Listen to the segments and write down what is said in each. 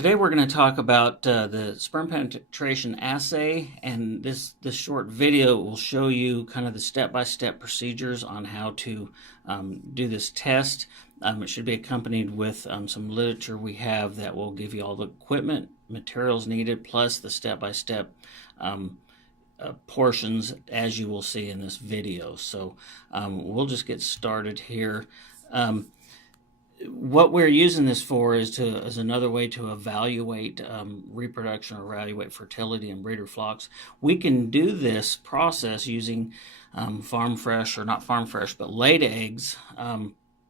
Today we're going to talk about the sperm penetration assay, and this short video will show you kind of the step-by-step procedures on how to do this test. It should be accompanied with some literature we have that will give you all the equipment, materials needed, plus the step-by-step portions as you will see in this video. So we'll just get started here. What we're using this for is as another way to evaluate reproduction or evaluate fertility in breeder flocks. We can do this process using farm fresh, or not farm fresh, but laid eggs,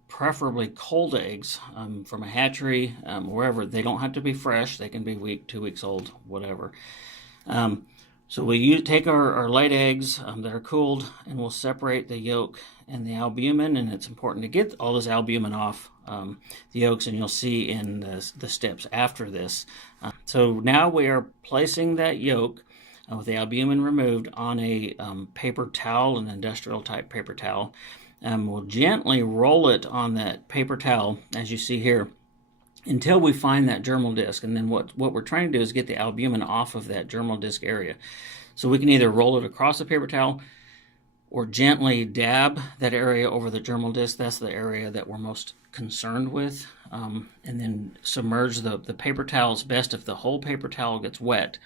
preferably cold eggs from a hatchery, wherever. They don't have to be fresh. They can be week, 2 weeks old, whatever. So we take our laid eggs that are cooled, and we'll separate the yolk and the albumin, and it's important to get all this albumin off the yolks, and you'll see in the steps after this. So now we are placing that yolk with the albumin removed on a paper towel, an industrial type paper towel. We'll gently roll it on that paper towel, as you see here, until we find that germinal disc. And then what we're trying to do is get the albumin off of that germinal disc area. So we can either roll it across the paper towel or gently dab that area over the germinal disc. That's the area that we're most concerned with. And then submerge the paper towel. It's best if the whole paper towel gets wet.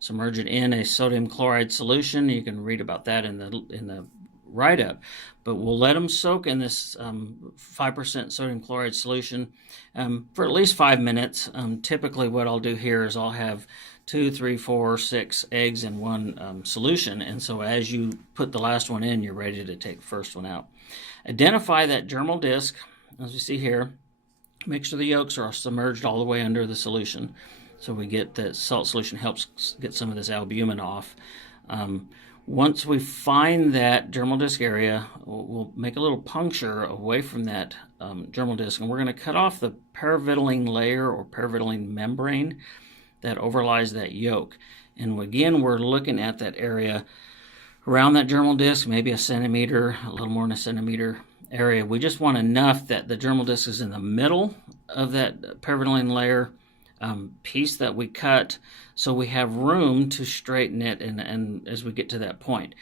Submerge it in a sodium chloride solution. You can read about that in the write-up, but we'll let them soak in this 5% sodium chloride solution for at least 5 minutes. Typically what I'll do here is I'll have 2, 3, 4, 6 eggs in one solution, and so as you put the last one in, you're ready to take the first one out. Identify that germinal disc, as we see here. Make sure the yolks are submerged all the way under the solution, so we get that salt solution helps get some of this albumin off. Once we find that germinal disc area, we'll make a little puncture away from that germinal disc, and we're going to cut off the paravitylene layer or paravitylene membrane that overlies that yolk. And again, we're looking at that area around that germinal disc, maybe a centimeter, a little more than a centimeter area. We just want enough that the germinal disc is in the middle of that paravitylene layer piece that we cut, so we have room to straighten it and as we get to that point.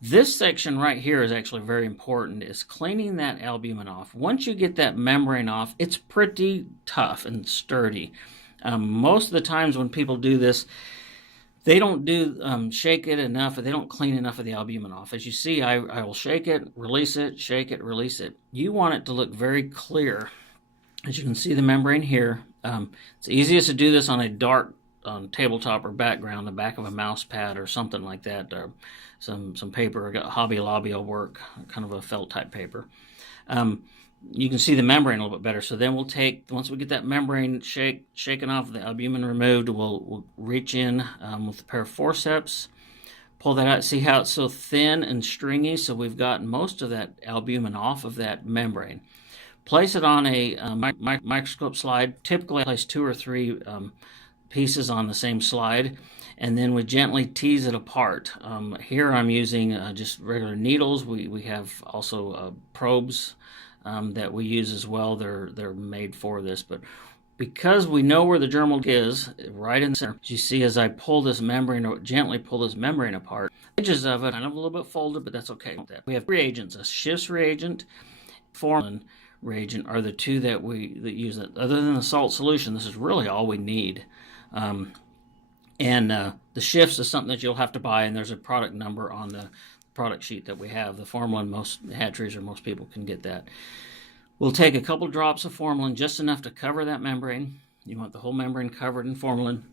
This section right here is actually very important, is cleaning that albumin off. Once you get that membrane off, it's pretty tough and sturdy. Most of the times when people do this, they don't shake it enough, or they don't clean enough of the albumin off. As you see, I will shake it, shake it, release it. You want it to look very clear. As you can see the membrane here, it's easiest to do this on a dark tabletop or background, the back of a mouse pad or something like that, or some paper. Hobby Lobby will work, kind of a felt type paper. You can see the membrane a little bit better. So then we'll take, once we get that membrane shaken off, the albumin removed, we'll reach in with a pair of forceps, pull that out. See how it's so thin and stringy? So we've gotten most of that albumin off of that membrane. Place it on a microscope slide. Typically I place 2 or 3 pieces on the same slide, and then we gently tease it apart. Here I'm using just regular needles. We have also probes that we use as well. They're made for this, but because we know where the germinal is, right in the center, as you see as I pull this membrane, or gently pull this membrane apart, edges of it kind of a little bit folded, but that's okay. We have reagents, a Schiff's reagent, formalin reagent are the two that use it. Other than the salt solution, this is really all we need. The Schiff's is something that you'll have to buy, and there's a product number on the product sheet that we have. The formalin, most hatcheries or most people can get that. We'll take a couple drops of formalin, just enough to cover that membrane. You want the whole membrane covered in formalin.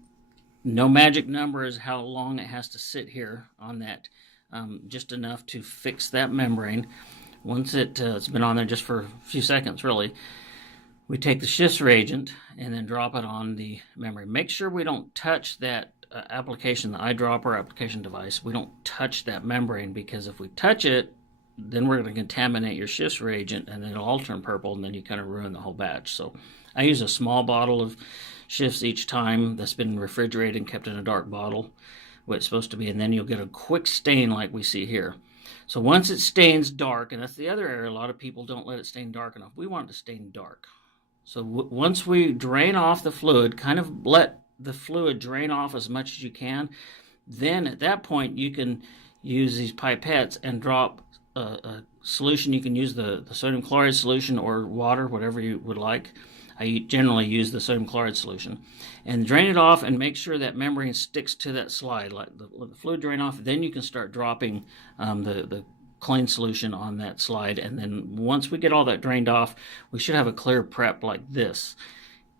No magic number is how long it has to sit here on that, just enough to fix that membrane. Once it's been on there just for a few seconds, really, we take the Schiff's reagent and then drop it on the membrane. Make sure we don't touch that application, the eyedropper application device. We don't touch that membrane, because if we touch it, then we're going to contaminate your Schiff's reagent, and then it'll all turn purple, and then you kind of ruin the whole batch. So I use a small bottle of Schiff's each time that's been refrigerated and kept in a dark bottle, what it's supposed to be, and then you'll get a quick stain like we see here. So once it stains dark, and that's the other area, a lot of people don't let it stain dark enough. We want it to stain dark. So once we drain off the fluid, kind of let the fluid drain off as much as you can, then at that point you can use these pipettes and drop a solution. You can use the sodium chloride solution or water, whatever you would like. I generally use the sodium chloride solution, and drain it off and make sure that membrane sticks to that slide. Let the fluid drain off, then you can start dropping the clean solution on that slide. And then once we get all that drained off, we should have a clear prep like this.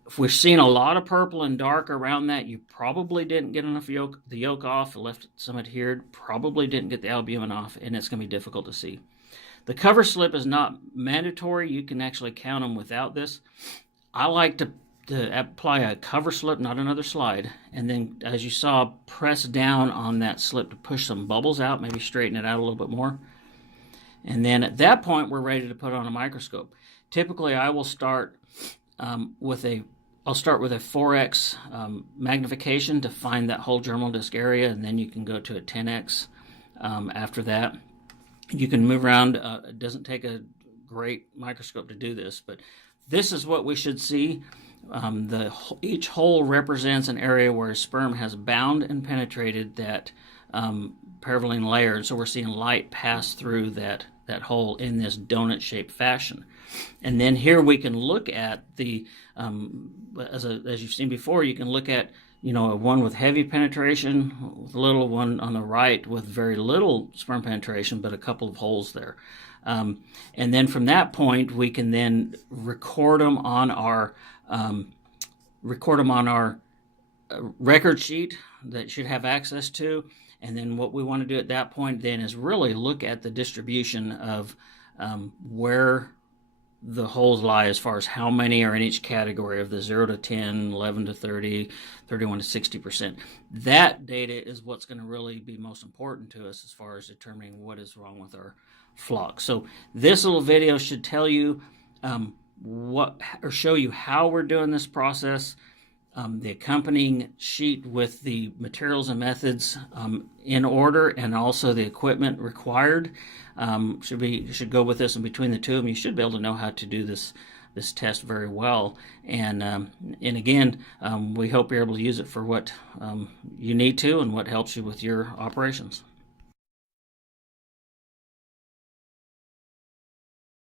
If we're seeing a lot of purple and dark around that, you probably didn't get enough the yolk off, left some adhered, probably didn't get the albumin off, and it's going to be difficult to see. The cover slip is not mandatory. You can actually count them without this. I like to apply a cover slip, not another slide, and then, as you saw, press down on that slip to push some bubbles out, maybe straighten it out a little bit more. And then at that point, we're ready to put on a microscope. Typically, I will start with a 4x magnification to find that whole germinal disc area, and then you can go to a 10x after that. You can move around. It doesn't take a great microscope to do this, but this is what we should see. Each hole represents an area where sperm has bound and penetrated that paravaline layer, and so we're seeing light pass through that hole in this donut-shaped fashion. And then here we can look at the, as you've seen before, you can look at, one with heavy penetration, with a little one on the right with very little sperm penetration, but a couple of holes there. And then from that point, we can then record them on our record sheet that you should have access to. And then what we want to do at that point then is really look at the distribution of where the holes lie as far as how many are in each category of the 0 to 10, 11 to 30, 31 to 60%. That data is what's going to really be most important to us as far as determining what is wrong with our flock. So this little video should tell you show you how we're doing this process. The accompanying sheet with the materials and methods in order, and also the equipment required should go with this. And between the two of them, you should be able to know how to do this test very well. And again, we hope you're able to use it for what you need to and what helps you with your operations.